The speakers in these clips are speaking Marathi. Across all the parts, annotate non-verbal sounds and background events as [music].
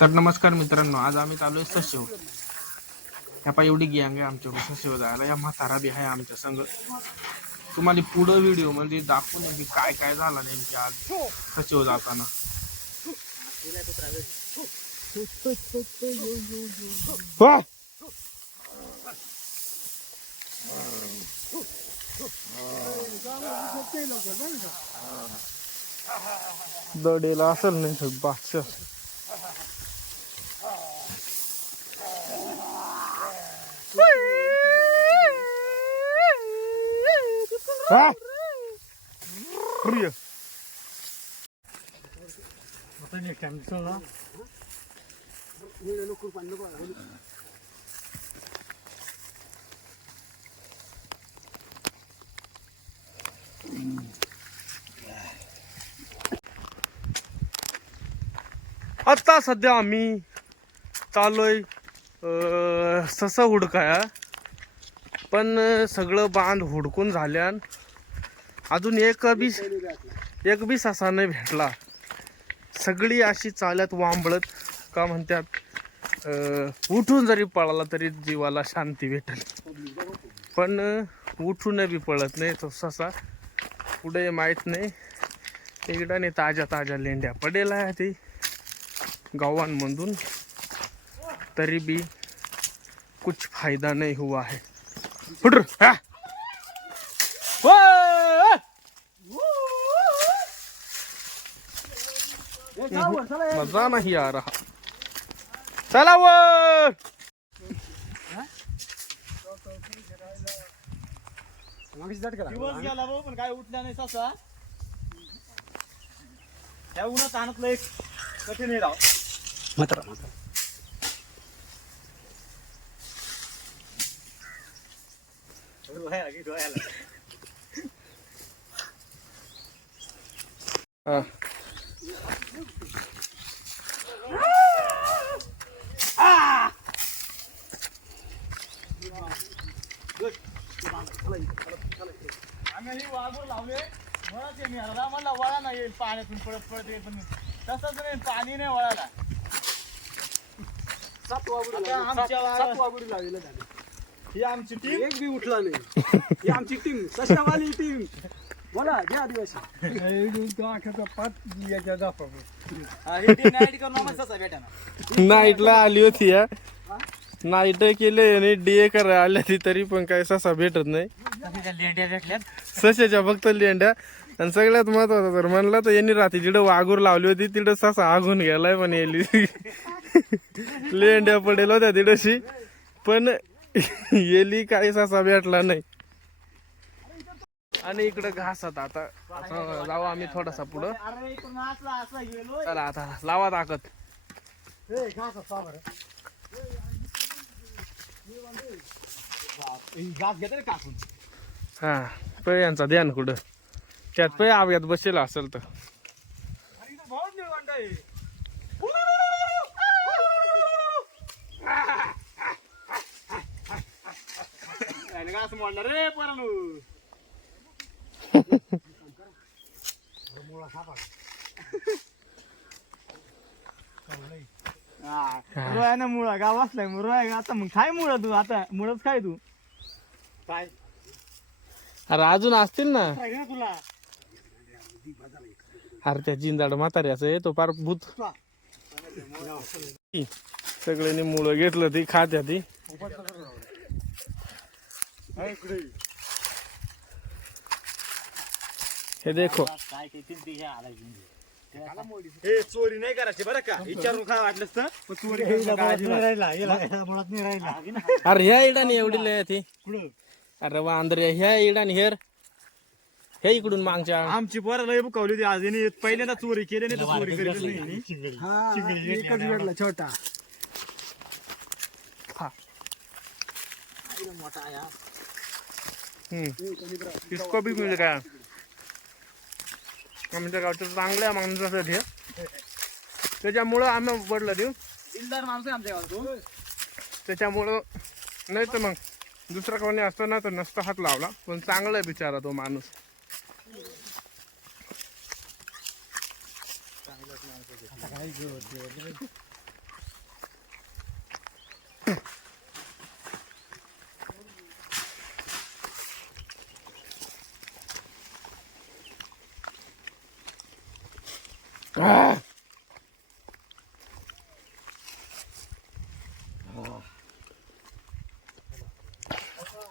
तर नमस्कार मित्रांनो आज आम्ही चालू आहे सशिव. ह्या पा एवढी गियांग आहे आमच्याकडे सशिव जायला. या म्हातारा बी आहे आमच्या संग. तुम्हाला पुढं व्हिडिओ म्हणजे दाखवून नेमकी काय काय झालं नेमकी आज सचिव जाताना. दडेला असेल नाही बादशाह. Ah! Hurry. आता सध्या आम्ही चाललोय ससं हुडकाया पण सगळं बांध हुडकून झाल्यान अजून एक बी एक बी असा नाही भेटला. सगळी अशी चालत वांबळत का म्हणतात उठून जरी पळाला तरी जीवाला शांती भेटेल. पण उठून बी पळत नाही तो ससा पुढे माहीत नाही. इकडाने ताज्या ताज्या लेंड्या पडेल आहे ती. गावांमधून तरी बी कुछ फायदा नाही हुआ है. फुट रे, हा. ओय! मजा नहीं आ रहा चला वर दिवस गेला भाऊ पण काय उठला नाही ससा त्या उन्हात आणतलं एक कठीण आहे राव डोळ्याला की डोळ्याला. हा. आम्ही वाघूर लावले. आहे मी हरला म्हणला वळा नाही येईल. पाण्यातून पडत पडत येईल पण तसंच नाही पाणी नाही वळाला आता आमच्या वाघ- ही आमची टीम एक बी उठला नाही. ही आमची टीम सशावाली टीम बोला घ्या आदिवासी [laughs] नाईटला आली होती या नाईट केले आणि डीए करायला आल्या ती तरी पण काय ससा भेटत नाही. लेंड्या भेटल्यात. सशाच्या फक्त लेंड्या. आणि सगळ्यात महत्वाचं जर म्हणलं तर यांनी रात्री जिडं वाघूर लावली होती तिथं ससा आगून गेलाय पण येली लेंड्या पडेल होत्या तिडशी पण [laughs] येली काही ससा भेटला नाही. आणि इकडं घास आता. आता लावा आम्ही थोडासा पुढं. चला आता लावा ताकद. हा पै यांचा ध्यान कुठं? त्यात पै आव्यात बसेल असेल तर. घास रे पोरांनो. हा, मुळा मुळा गाव असलाय मुळा आहे. आता मग खाय मुळा तू? आता मुळच खाय तू? काय? अरे अजून असतील ना? ना तुला? अरे त्या जिंदाड म्हाताऱ्याचं आहे तो पार भूत. सगळ्यांनी मुलं घेतलं ती खात्या ती. हे देखो. काय हे चोरी नाही करायची बरं का? विचारून काय वाटलं तर? पण चोरी करू नका. अजिबात. अरे ह्या इडाने एवढी लय ती. अरे वांदरे ह्या इडाने हेर. हे इकडून मागच्या. आमची पोरं लय बुकावली होती आज. पहिल्यांदा चोरी केली नाही तर चोरी करीत नाही. हा एकच भेटला छोटा. हम्म. इसको भी मिल गया आमच्या गावच्या चांगल्या माणसासाठी. त्याच्यामुळं आम्ही पडलं देऊ. दिलदार माणूस आहे आमच्या गावातून त्याच्यामुळं नाही तर मग दुसरा कोणी असतं ना तर नसतं हात लावला. पण चांगला आहे बिचारा तो माणूस. चिकट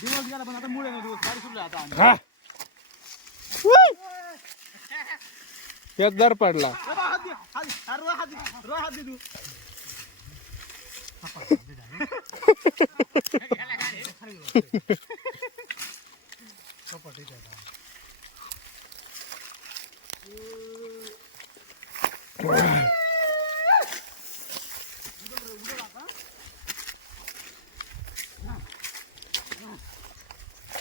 दिवस गेला पण आता मुळे नाही दिवस गाडी सुटले आता आम्ही. हा एक दर पडला बाबा, हात दे, हात दे. अरे रो हात दे, रो हात दे तू. [laughs]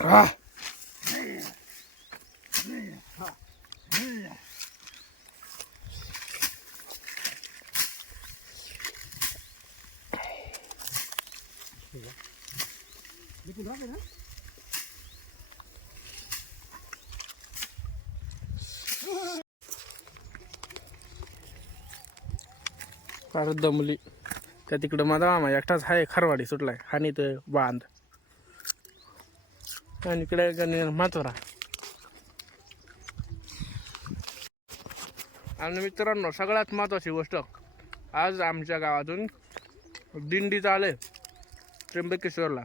Ah. हा फारच दमली. त्या तिकडं माझा मामा एकटाच आहे खरवाडी सुटलाय. आणि ते बांध. आणि इकडे गणेश माथोरा आणि मित्रांनो सगळ्यात महत्वाची गोष्ट आज आमच्या गावातून दिंडी चाले त्र्यंबकेश्वरला.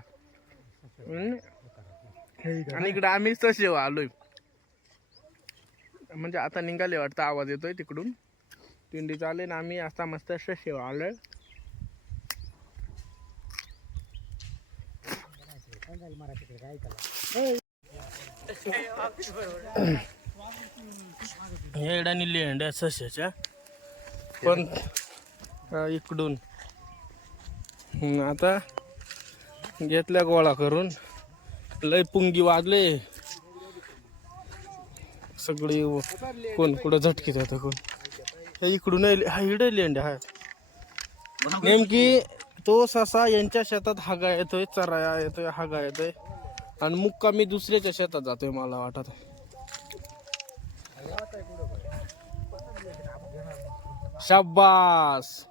आणि इकडे आम्हीच तसे आलोय म्हणजे आता निघाले वाटतं आवाज येतोय तिकडून. दिंडी चालेल ना आम्ही आता मस्त शेवा आलोय हेडानी लेंड्या सशाच्या. पण इकडून. आता घेतल्या गोळा करून. लय पुंगी वाजले. सगळी कोण कुठं झटकीत होतं कोण? हे इकडून हा इकडे लेंड्या हा. नेमकी तो ससा यांच्या शेतात हागा येतोय चराया येतोय हागा येतोय. आणि मुक्का मी दुसऱ्याच्या शेतात जातोय मला वाटत. शाबास.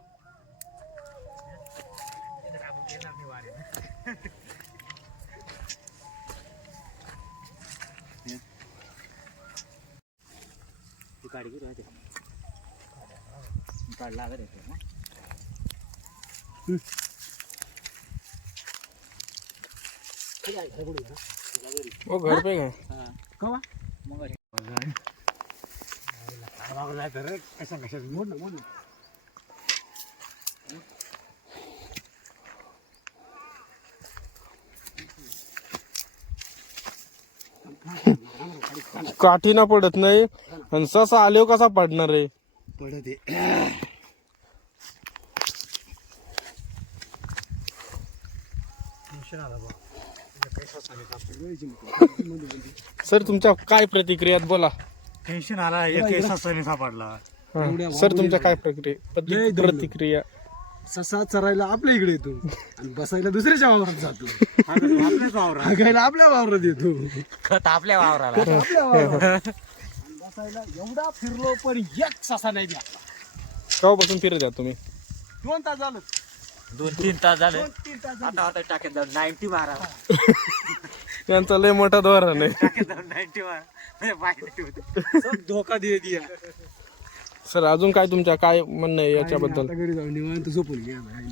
वो घर पे है. कवा? तर कशा कशा मोड ना मोड ना काठी ना पडत नाही. आणि ससा आल्यावर कसा पडणार आहे. पडत सर तुमच्या काय प्रतिक्रियात? बोला. टेन्शन आला एक ससाने सापडला. हा. एवढ्या सर तुमच्या काय प्रक्रिया लय प्रति- दमलो. प्रतिक्रिया? ससा चरायला आपल्या इकडे येतो आणि बसायला दुसऱ्याच्या वावरात जातो. आपल्याच वावरात. हागायला आपल्या वावरात येतो. खत आपल्या वावराला. आपल्या वावरात. आणि बसायला एवढा फिरलो पण एक ससा नाही भेटला केव्हापासून फिरत आहे तुम्ही? दोन तास झालं. दोन तीन तास झाले. आता आता टाकेत जाऊन नाईन्टी मारा. यांचा लय मोठा टाकेत जाऊन नाईन्टी मारा. सब धोका दे दिया सर अजून काय तुमच्या काय म्हणणं आहे याच्याबद्दल? आता घरी जाऊन निवांत झोपून घ्या बाई.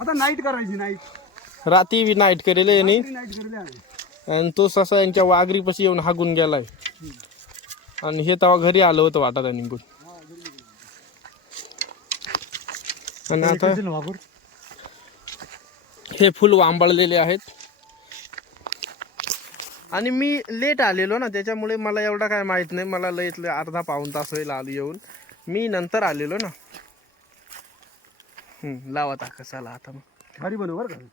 आता नाईट करायची नाईट रात्री नाईट करेल यांनी. नाईट करले आम्ही आणि तो ससा यांच्या वाघरीपाशी येऊन हागून गेलाय. आणि हे तेव्हा घरी आलं होतं वाटत निघून. आणि आता? हे फुल वांबळलेले आहेत. आणि मी लेट आलेलो ना त्याच्यामुळे मला एवढा काय माहीत नाही. मला लईत लय अर्धा पाऊन तास होईल आलो येऊन. मी नंतर आलेलो ना. हम्म, लावा चला आता. मग भारी बनव बरं का.